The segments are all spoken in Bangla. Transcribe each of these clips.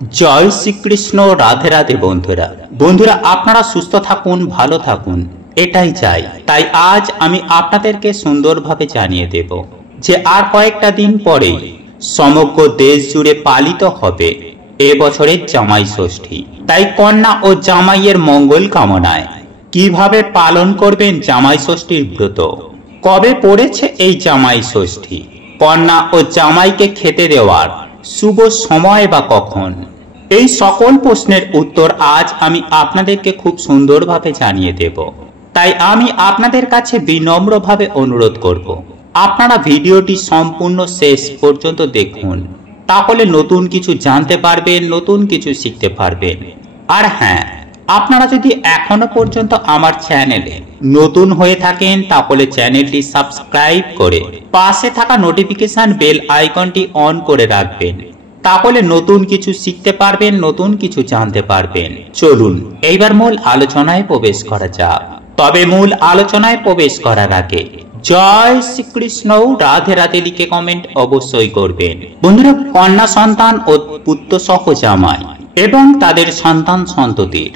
जय श्रीकृष्ण राधे राधे बंधुरा बंधुरा आपनारा सुस्थ थाकुन भालो थाकुन एटाई चाই তাই আজ আমি আপনাদেরকে সুন্দরভাবে জানিয়ে দেব যে আর কয়েকটা দিন পরে সমগ্র দেশ জুড়ে পালিত হবে এই বছরের জামাই ষষ্ঠী। তাই কন্যা ও জামাইয়ের মঙ্গল কামনায় কিভাবে পালন করবেন জামাই ষষ্ঠীর ব্রত, কবে পড়েছে এই জামাই ষষ্ঠী, কন্যা ও জামাইকে খেতে দেওয়ার শুভ সময় বা কখন, এই সকল প্রশ্নের উত্তর আজ আমি আপনাদেরকে খুব সুন্দরভাবে জানিয়ে দেব। তাই আমি আপনাদের কাছে বিনম্রভাবে অনুরোধ করব আপনারা ভিডিওটি সম্পূর্ণ শেষ পর্যন্ত দেখুন, তাহলে নতুন কিছু জানতে পারবেন, নতুন কিছু শিখতে পারবেন। আর হ্যাঁ, আপনারা যদি এখনো পর্যন্ত আমার চ্যানেলে নতুন হয়ে থাকেন তাহলে চ্যানেলটি সাবস্ক্রাইব করে পাশে থাকা নোটিফিকেশন বেল আইকনটি অন করে রাখবেন, তাহলে নতুন কিছু শিখতে পারবেন, নতুন কিছু জানতে পারবেন। চলুন এইবার মূল আলোচনায় প্রবেশ করা যাক। তবে মূল আলোচনায় প্রবেশ করার আগে জয় শ্রীকৃষ্ণ রাধে রাধে লিখে কমেন্ট অবশ্যই করবেন। বন্ধুরা, কন্যা সন্তান ও পুত্র সহ জামাই এবং তাদের সন্তান সন্ততির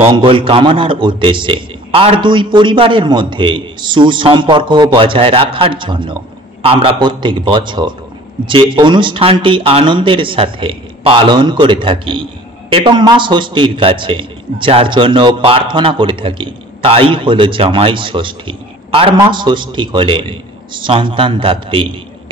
মঙ্গল কামনার উদ্দেশ্যে আর দুই পরিবারের মধ্যে সুসম্পর্ক বজায় রাখার জন্য আমরা প্রত্যেক বছর যে অনুষ্ঠানটি আনন্দের সাথে পালন করে থাকি এবং মা ষষ্ঠীর কাছে যার জন্য প্রার্থনা করে থাকি তাই হলো জামাই ষষ্ঠী। আর মা ষষ্ঠী হলেন সন্তান দাত্রী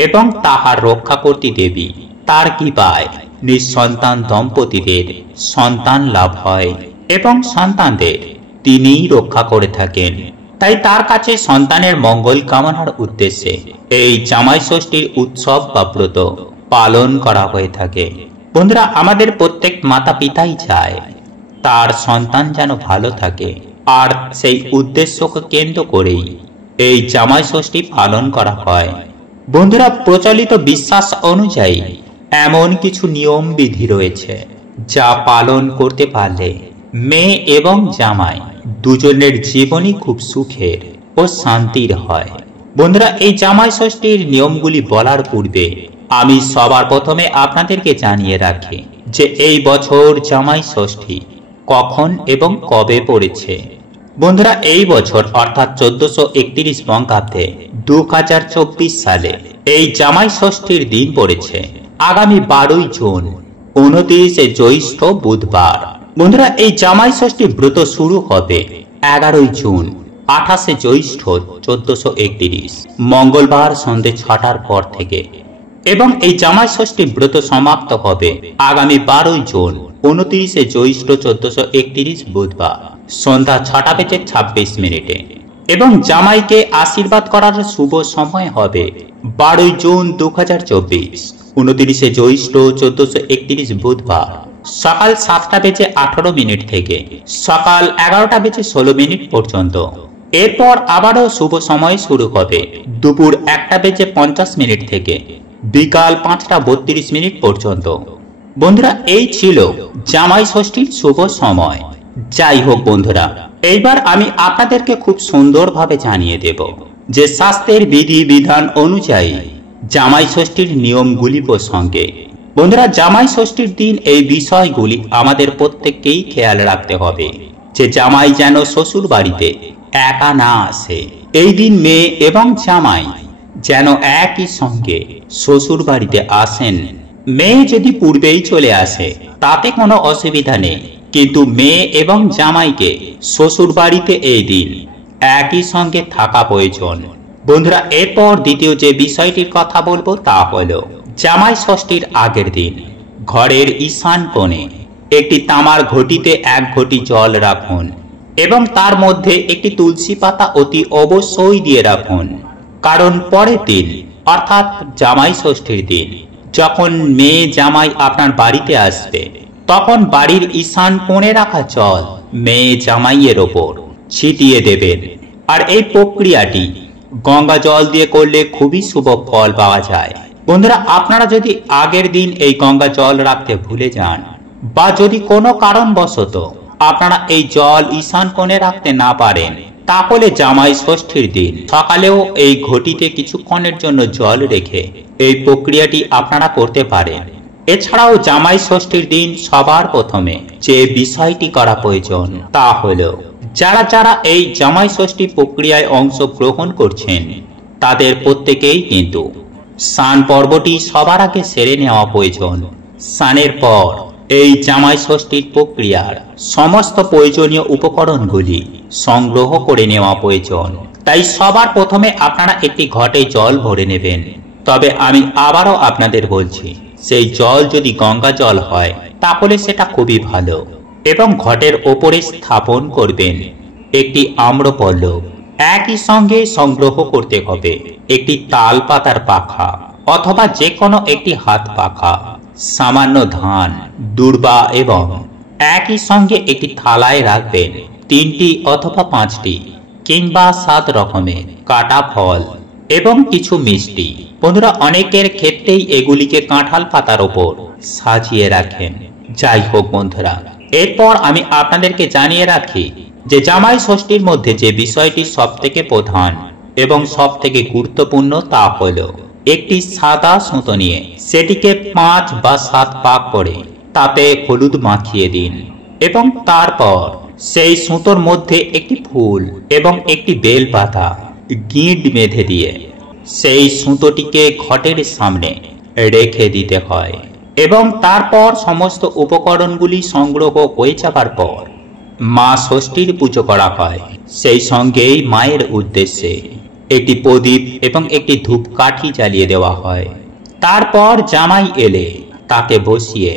এবং তাহার রক্ষা করতে দেবী। তার কৃপায় নিঃসন্তান দম্পতিদের সন্তান লাভ হয় এবং সন্তানদের তিনিই রক্ষা করে থাকেন। তাই তার কাছে সন্তানের মঙ্গল কামনার উদ্দেশ্যে এই জামাই ষষ্ঠীর উৎসব বা ব্রত পালন করা হয়ে থাকে। বন্ধুরা, আমাদের প্রত্যেক মাতা পিতাই চায় তার সন্তান যেন ভালো থাকে, আর সেই উদ্দেশ্যকে কেন্দ্র করেই এই জামাই ষষ্ঠী পালন করা হয়। বন্ধুরা, প্রচলিত বিশ্বাস অনুযায়ী এমন কিছু নিয়ম বিধি রয়েছে যা পালন করতে পারলে মেয়ে এবং জামাই দুজনের জীবনই খুব সুখের ও শান্তির হয়। বন্ধুরা, এই জামাই ষষ্ঠীর নিয়মগুলি বলার পূর্বে আমি সবার প্রথমে আপনাদেরকে জানিয়ে রাখি যে এই বছর জামাই ষষ্ঠী কখন এবং কবে পড়েছে। বন্ধুরা, এই বছর অর্থাৎ 1431 বঙ্গাব্দে 2024 সালে এই জামাই ষষ্ঠীর দিন পড়েছে আগামী 12 জুন 29 জ্যৈষ্ঠ বুধবার। বন্ধুরা, এই জামাই ষষ্ঠী ব্রত শুরু হবে 11 জুন 28 জ্যৈষ্ঠ 1431 মঙ্গলবার সন্ধ্যে 6টার পর থেকে এবং এই জামাই ষষ্ঠী ব্রত সমাপ্ত হবে আগামী 12 জুন 29 জ্যৈষ্ঠ 1431 বুধবার সন্ধ্যা 6:26 এবং জামাইকে আশীর্বাদ করার শুভ সময় হবে 12 জুন 2024 29 জ্যৈষ্ঠ 1431 বুধবার সকাল 7:18 থেকে সকাল 11:16 পর্যন্ত। এরপর আবারও শুভ সময় শুরু হবে দুপুর 1:50 থেকে বিকাল 5:32 পর্যন্ত। বন্ধুরা, এই ছিল জামাই ষষ্ঠীর শুভ সময়। যাই হোক বন্ধুরা, এইবার আমি আপনাদেরকে খুব সুন্দরভাবে জানিয়ে দেব যে শাস্ত্রের বিধি বিধান অনুযায়ী জামাই ষষ্ঠীর নিয়মগুলি প্রসঙ্গে। বন্ধুরা, জামাই ষষ্ঠীর দিন এই বিষয়গুলি আমাদের প্রত্যেককেই খেয়াল রাখতে হবে যে জামাই যেন শ্বশুর বাড়িতে একা না আসে। এই দিন মেয়ে এবং জামাই যেন একই সঙ্গে শ্বশুর বাড়িতে আসেন। মেয়ে যদি পূর্বেই চলে আসে তাতে কোনো অসুবিধা নেই, কিন্তু মেয়ে এবং জামাইকে শ্বশুর বাড়িতে এই দিন একই সঙ্গে থাকা প্রয়োজন। বন্ধুরা, এরপর দ্বিতীয় যে বিষয়টির কথা বলবো তা হলো জামাই ষষ্ঠীর আগের দিন ঘরের ঈশান কোণে একটি তামার ঘটিতে 1 ঘটি জল রাখুন এবং তার মধ্যে একটি তুলসী পাতা অতি অবশ্যই দিয়ে রাখুন। কারণ পরের দিন অর্থাৎ জামাই ষষ্ঠীর দিন যখন মেয়ে জামাই আপনার বাড়িতে আসবে তখন বাড়ির ঈশান কোণে রাখা জল মেয়ে জামাইয়ের ওপর ছিটিয়ে দেবেন। আর এই প্রক্রিয়াটি গঙ্গা জল দিয়ে করলে খুবই শুভ ফল পাওয়া যায়। বন্ধুরা, আপনারা যদি আগের দিন এই গঙ্গা জল রাখতে ভুলে যান বা যদি কোনো কারণবশত আপনারা এই জল ঈশান কোণে রাখতে না পারেন তাহলে জামাই ষষ্ঠীর দিন সকালেও এই ঘটিতে কিছুক্ষণের জন্য জল রেখে এই প্রক্রিয়াটি আপনারা করতে পারেন। এছাড়াও জামাই ষষ্ঠীর দিন সবার প্রথমে যে বিষয়টি করা প্রয়োজন তা হলো যারা যারা এই জামাই ষষ্ঠী প্রক্রিয়ায় অংশগ্রহণ করছেন তাদের প্রত্যেকেই কিন্তু স্নান পর্বটি সবার আগে সেরে নেওয়া প্রয়োজন। স্নানের পর এই জামাই ষষ্ঠীর প্রক্রিয়ার সমস্ত প্রয়োজনীয় উপকরণগুলি সংগ্রহ করে নেওয়া প্রয়োজন। তাই সবার প্রথমে আপনারা একটি ঘটে জল ভরে নেবেন। তবে আমি আবারও আপনাদের বলছি, সেই জল যদি গঙ্গা জল হয় তাহলে সেটা খুবই ভালো। এবং ঘটের ওপরে স্থাপন করবেন একটি আম্রপল্লব। একই সঙ্গে সংগ্রহ করতে হবে একটি তাল পাতার পাখা অথবা যে কোনো একটি হাত পাখা, সামান্য ধান, দূর্বা এবং একই সঙ্গে একটি থালায় রাখবেন 3টি অথবা 5টি কিংবা 7 রকমের কাটা ফল এবং কিছু মিষ্টি। বন্ধুরা, অনেকের ক্ষেত্রেই এগুলিকে কাঁঠাল পাতার ওপর সাজিয়ে রাখেন। যাই হোক বন্ধুরা, এরপর আমি আপনাদেরকে জানিয়ে রাখি যে জামাই ষষ্ঠীর মধ্যে যে বিষয়টি সবথেকে প্রধান এবং সবথেকে গুরুত্বপূর্ণ তা হলো একটি সাদা সুতো নিয়ে সেটিকে 5 বা 7 পাক করে তাতে হলুদ মাখিয়ে দিন এবং তারপর সেই সুতোর মধ্যে একটি ফুল এবং একটি বেল পাতা গিঁট বেঁধে দিয়ে সেই সুতোটিকে ঘটের সামনে রেখে দিতে হয় এবং তারপর সমস্ত উপকরণগুলি সংগ্রহ হয়ে যাবার পর মা ষষ্ঠীর পুজো করা হয়। সেই সঙ্গেই মায়ের উদ্দেশ্যে একটি প্রদীপ এবং একটি ধূপকাঠি জ্বালিয়ে দেওয়া হয়। তারপর জামাই এলে তাকে বসিয়ে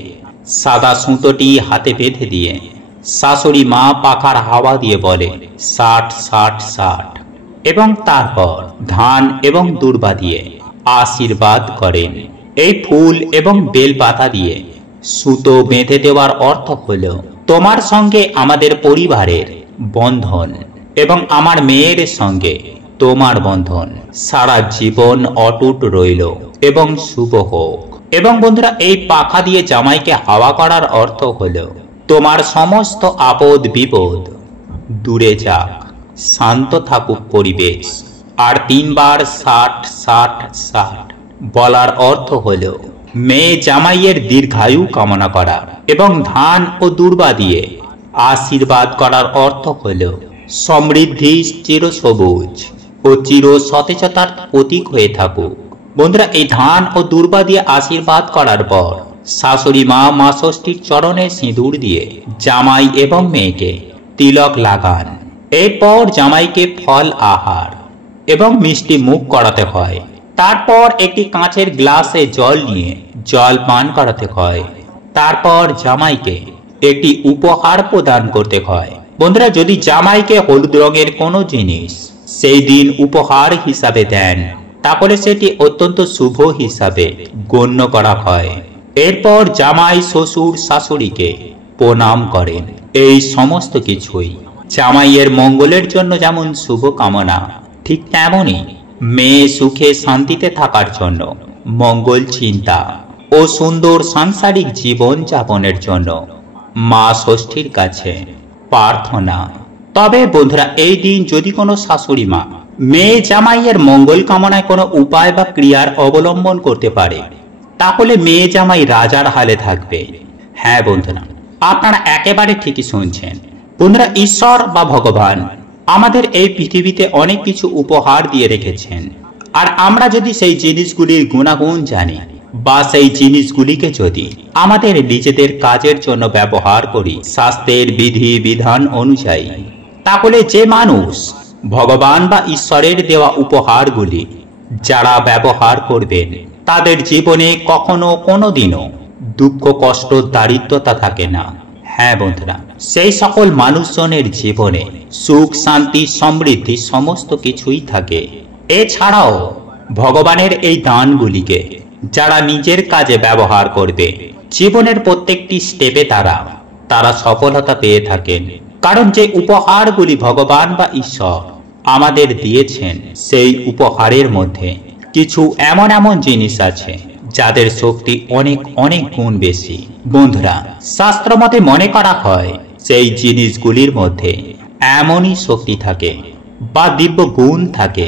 সাদা সুতোটি হাতে বেঁধে দিয়ে শাশুড়ি মা পাখার হাওয়া দিয়ে বলে 60 60 60 এবং তারপর ধান এবং দূর্বা দিয়ে আশীর্বাদ করেন। এই ফুল এবং বেল পাতা দিয়ে সুতো বেঁধে দেওয়ার অর্থ হলো তোমার সঙ্গে আমাদের পরিবারের বন্ধন এবং আমার মেয়ের সঙ্গে তোমার বন্ধন সারা জীবন অটুট রইল এবং শুভ হোক। এবং বন্ধুরা, এই পাখা দিয়ে জামাইকে হাওয়া করার অর্থ হলো তোমার সমস্ত আপদ বিপদ দূরে যাক, শান্ত থাকুক পরিবেশ। আর 3 বার 60 60 60 বলার অর্থ হলো মেয়ে জামাইয়ের দীর্ঘায়ু কামনা করা এবং ধান ও দূর্বা দিয়ে আশীর্বাদ করার অর্থ হলো সমৃদ্ধি, চিরসবুজ ও চির সতেজতার প্রতীক হয়ে থাকুক। বন্ধুরা, এই ধান ও দূর্বা দিয়ে আশীর্বাদ করার পর শাশুড়ি মা মা ষষ্ঠীর চরণে সিঁদুর দিয়ে জামাই এবং মেয়েকে তিলক লাগান। এরপর জামাইকে ফল আহার এবং মিষ্টি মুখ করাতে হয়। তারপর একটি কাঁচের গ্লাসে জল নিয়ে জল পান করাতে হয়। তারপর জামাইকে একটি উপহার প্রদান করতে হয়। বন্ধুরা, যদি জামাইকে হলুদ রঙের কোনো জিনিস সেই দিন উপহার হিসাবে দেন তাহলে সেটি অত্যন্ত শুভ হিসাবে গণ্য করা হয়। এরপর জামাই শ্বশুর শাশুড়িকে প্রণাম করেন। এই সমস্ত কিছুই জামাইয়ের মঙ্গলের জন্য যেমন শুভ কামনা, ঠিক তেমনই মেয়ে সুখে শান্তিতে থাকার জন্য মঙ্গল চিন্তা ও সুন্দর সাংসারিক জীবন যাপনের জন্য মা ষষ্ঠীর কাছে প্রার্থনা। তবে বন্ধুরা, এই দিন যদি কোনো শাশুড়ি মা মেয়ে জামাইয়ের মঙ্গল কামনায় কোনো উপায় বা ক্রিয়ার অবলম্বন করতে পারে তাহলে মেয়ে জামাই রাজার হালে থাকবে। হ্যাঁ বন্ধুরা, আপনারা একেবারে ঠিকই শুনছেন। বন্ধুরা, ঈশ্বর বা ভগবান আমাদের এই পৃথিবীতে অনেক কিছু উপহার দিয়ে রেখেছেন। আর আমরা যদি সেই জিনিসগুলির গুণাগুণ জানি বা সেই জিনিসগুলিকে যদি আমাদের নিজেদের কাজের জন্য ব্যবহার করি শাস্ত্রের বিধি বিধান অনুযায়ী, তাহলে যে মানুষ ভগবান বা ঈশ্বরের দেওয়া উপহারগুলি যারা ব্যবহার করবেন তাদের জীবনে কখনো কোনোদিনও দুঃখ, কষ্ট, দারিদ্রতা থাকে না। হ্যাঁ বন্ধুরা, সেই সকল মানুষজনের জীবনে সুখ, শান্তি, সমৃদ্ধি সমস্ত কিছুই থাকে। এছাড়াও ভগবানের এই দানগুলিকে যারা নিজের কাজে ব্যবহার করবে জীবনের প্রত্যেকটি স্টেপে তারা সফলতা পেয়ে থাকেন। কারণ যে উপহারগুলি ভগবান বা ঈশ্বর আমাদের দিয়েছেন সেই উপহারের মধ্যে কিছু এমন এমন জিনিস আছে যাদের শক্তি অনেক অনেক গুণ বেশি। বন্ধুরা, শাস্ত্র মতে মনে করা হয় সেই জিনিসগুলির মধ্যে এমনই শক্তি থাকে বা দিব্য গুণ থাকে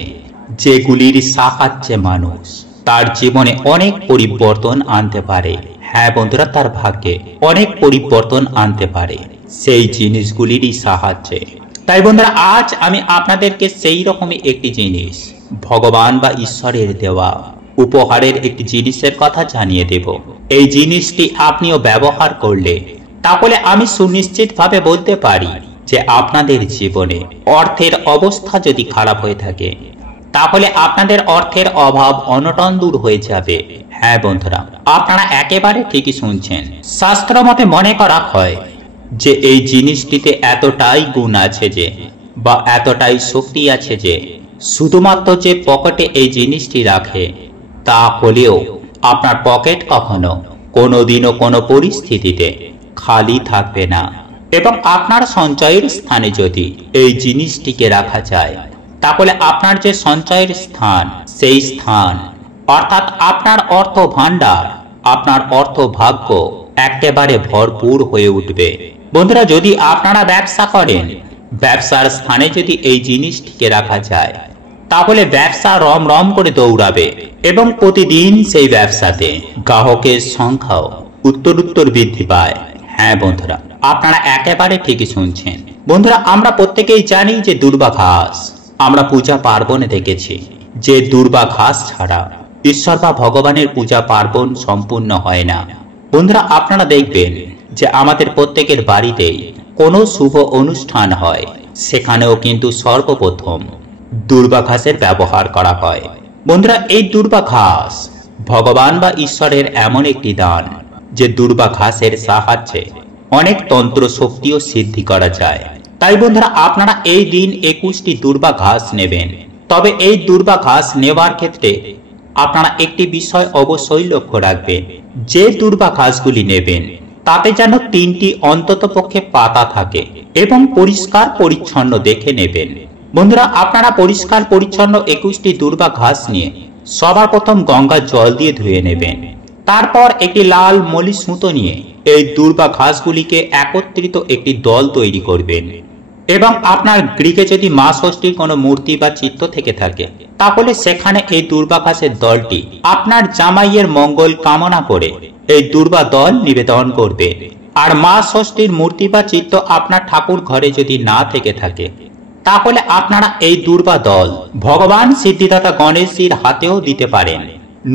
যেগুলির সাহায্যে মানুষ তার জীবনে অনেক পরিবর্তন আনতে পারে। হ্যাঁ বন্ধুরা, তার ভাগ্যে অনেক পরিবর্তন আনতে পারে সেই জিনিসগুলিরই সাহায্যে। তাই বন্ধুরা, আজ আমি আপনাদেরকে সেই রকমই একটি জিনিস, ভগবান বা ঈশ্বরের দেওয়া উপহারের একটি জিনিসের কথা জানিয়ে দেব। এই জিনিসটি আপনিও ব্যবহার করলে তাহলে আমি সুনিশ্চিতভাবে বলতে পারি যে আপনাদের জীবনে অর্থের অবস্থা যদি খারাপ হয়ে থাকে তাহলে আপনাদের অর্থের অভাব অনটন দূর হয়ে যাবে। হ্যাঁ বন্ধুরা, আপনারা একেবারে ঠিকই শুনছেন। শাস্ত্র মতে মনে করা হয় যে এই জিনিসটিতে এতটাই গুণ আছে যে, বা এতটাই শক্তি আছে যে শুধুমাত্র যে পকেটে এই জিনিসটি রাখে তা হলেও আপনার পকেট কখনো কোনোদিনও কোনো পরিস্থিতিতে খালি থাকবে না। এবং আপনার সঞ্চয়ের স্থানে যদি এই জিনিসটিকে রাখা যায় তাহলে আপনার যে সঞ্চয়ের স্থান, সেই স্থান অর্থাৎ আপনার অর্থ ভাণ্ডার, আপনার অর্থ ভাগ্য একেবারে ভরপুর হয়ে উঠবে। বন্ধুরা, যদি আপনারা ব্যবসা করেন, ব্যবসার স্থানে যদি এই জিনিসটিকে রাখা যায় তাহলে ব্যবসা রম রম করে দৌড়াবে এবং প্রতিদিন সেই ব্যবসাতে গ্রাহকের সংখ্যাও উত্তরোত্তর বৃদ্ধি পায়। হ্যাঁ বন্ধুরা, আপনারা একেবারে ঠিকই শুনছেন। বন্ধুরা, আমরা প্রত্যেকেই জানি যে দুর্বা ঘাস, আমরা পূজা পার্বণে দেখেছি যে দুর্বা ঘাস ছাড়া ঈশ্বর বা ভগবানের পূজা পার্বণ সম্পূর্ণ হয় না। বন্ধুরা, আপনারা দেখবেন যে আমাদের প্রত্যেকের বাড়িতেই কোনো শুভ অনুষ্ঠান হয়, সেখানেও কিন্তু সর্বপ্রথম দুর্বা ঘাসের ব্যবহার করা হয়। বন্ধুরা, এই দুর্বা ঘাস ভগবান বা ঈশ্বরের এমন একটি দান যে দুর্বা ঘাসের সাহায্যে অনেক তন্ত্র শক্তিও সিদ্ধি করা যায়। তাই বন্ধুরা, আপনারা এই দিন 21টি দুর্বা ঘাস নেবেন। তবে এই দুর্বা ঘাস নেওয়ার ক্ষেত্রে আপনারা একটি বিষয় অবশ্যই লক্ষ্য রাখবেন, যে দুর্বা ঘাসগুলি নেবেন তাতে যেন 3টি অন্তত পক্ষে পাতা থাকে এবং পরিষ্কার পরিচ্ছন্ন দেখে নেবেন। বন্ধুরা, আপনারা পরিষ্কার পরিচ্ছন্ন 21টি দুর্বা ঘাস নিয়ে সবার প্রথম গঙ্গার জল দিয়ে ধুয়ে নেবেন। তারপর একটি লাল মলি সুতো নিয়ে এই দুর্বা ঘাসগুলিকে একত্রিত একটি দল তৈরি করবেন এবং আপনার গৃহে যদি মা ষষ্ঠীর কোনো মূর্তি বা চিত্র থেকে থাকে তাহলে সেখানে এই দুর্বা ঘাসের দলটি আপনার জামাইয়ের মঙ্গল কামনা করে এই দুর্বা দল নিবেদন করবে। আর মা ষষ্ঠীর মূর্তি বা চিত্র আপনার ঠাকুর ঘরে যদি না থেকে থাকে তাহলে আপনারা এই দুর্বা দল ভগবান সিদ্ধিদাতা গণেশজির হাতেও দিতে পারেন,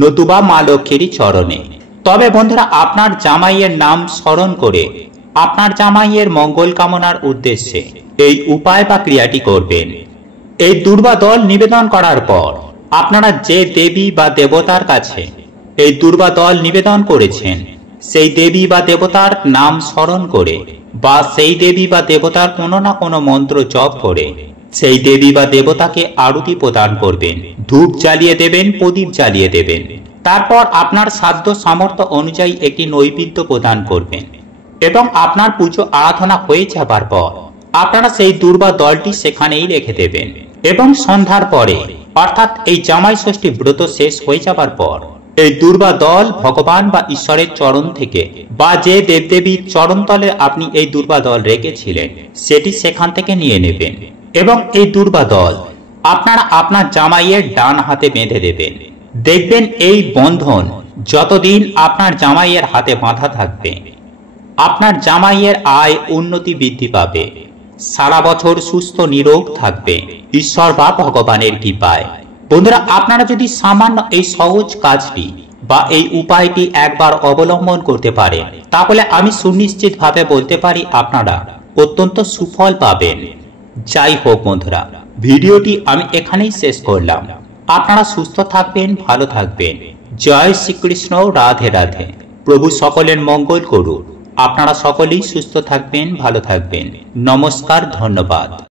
নতুবা মা লক্ষ্মীর চরণে। তবে বন্ধুরা, আপনার জামাইয়ের নাম স্মরণ করে আপনার জামাইয়ের মঙ্গল কামনার উদ্দেশ্যে এই উপায় বা ক্রিয়াটি করবেন। এই দুর্বা দল নিবেদন করার পর আপনারা যে দেবী বা দেবতার কাছে এই দুর্বা দল নিবেদন করেছেন সেই দেবী বা দেবতার নাম স্মরণ করে বা সেই দেবী বা দেবতার কোনো না কোনো মন্ত্র জপ করে সেই দেবী বা দেবতাকে আরতি প্রদান করবেন, ধূপ জ্বালিয়ে দেবেন, প্রদীপ জ্বালিয়ে দেবেন। তারপর আপনার সাধ্য সামর্থ্য অনুযায়ী একটি নৈবেদ্য প্রদান করবেন এবং আপনার পুজো আরাধনা হয়ে যাবার পর আপনারা সেই দুর্বা দলটি সেখানেই রেখে দেবেন এবং সন্ধ্যার পরে অর্থাৎ এই জামাই ষষ্ঠী ব্রত শেষ হয়ে যাবার পর এই দুর্বা দল ভগবান বা ঈশ্বরের চরণ থেকে বা যে দেবদেবীর চরণতলে আপনি এই দুর্বা দল রেখেছিলেন সেটি সেখান থেকে নিয়ে নেবেন এবং এই দুর্বা দল আপনারা আপনার জামাইয়ের ডান হাতে বেঁধে দেবেন। দেখবেন এই বন্ধন যতদিন আপনার জামাইয়ের হাতে বাঁধা থাকবে আপনার জামাইয়ের আয় উন্নতি বৃদ্ধি পাবে, সারা বছর সুস্থ নিরোগ থাকবে ঈশ্বর বা ভগবানের কৃপায়। বন্ধুরা, আপনারা যদি সামান্য এই সহজ কাজটি বা এই উপায়টি একবার অবলম্বন করতে পারেন তাহলে আমি সুনিশ্চিতভাবে বলতে পারি আপনারা অত্যন্ত সুফল পাবেন। যাই হোক বন্ধুরা, ভিডিওটি আমি এখানেই শেষ করলাম। আপনারা সুস্থ থাকবেন, ভালো থাকবেন। জয় শ্রীকৃষ্ণ, রাধে রাধে। প্রভু সকলের মঙ্গল করুন। আপনারা সকলেই সুস্থ থাকবেন, ভালো থাকবেন। নমস্কার, ধন্যবাদ।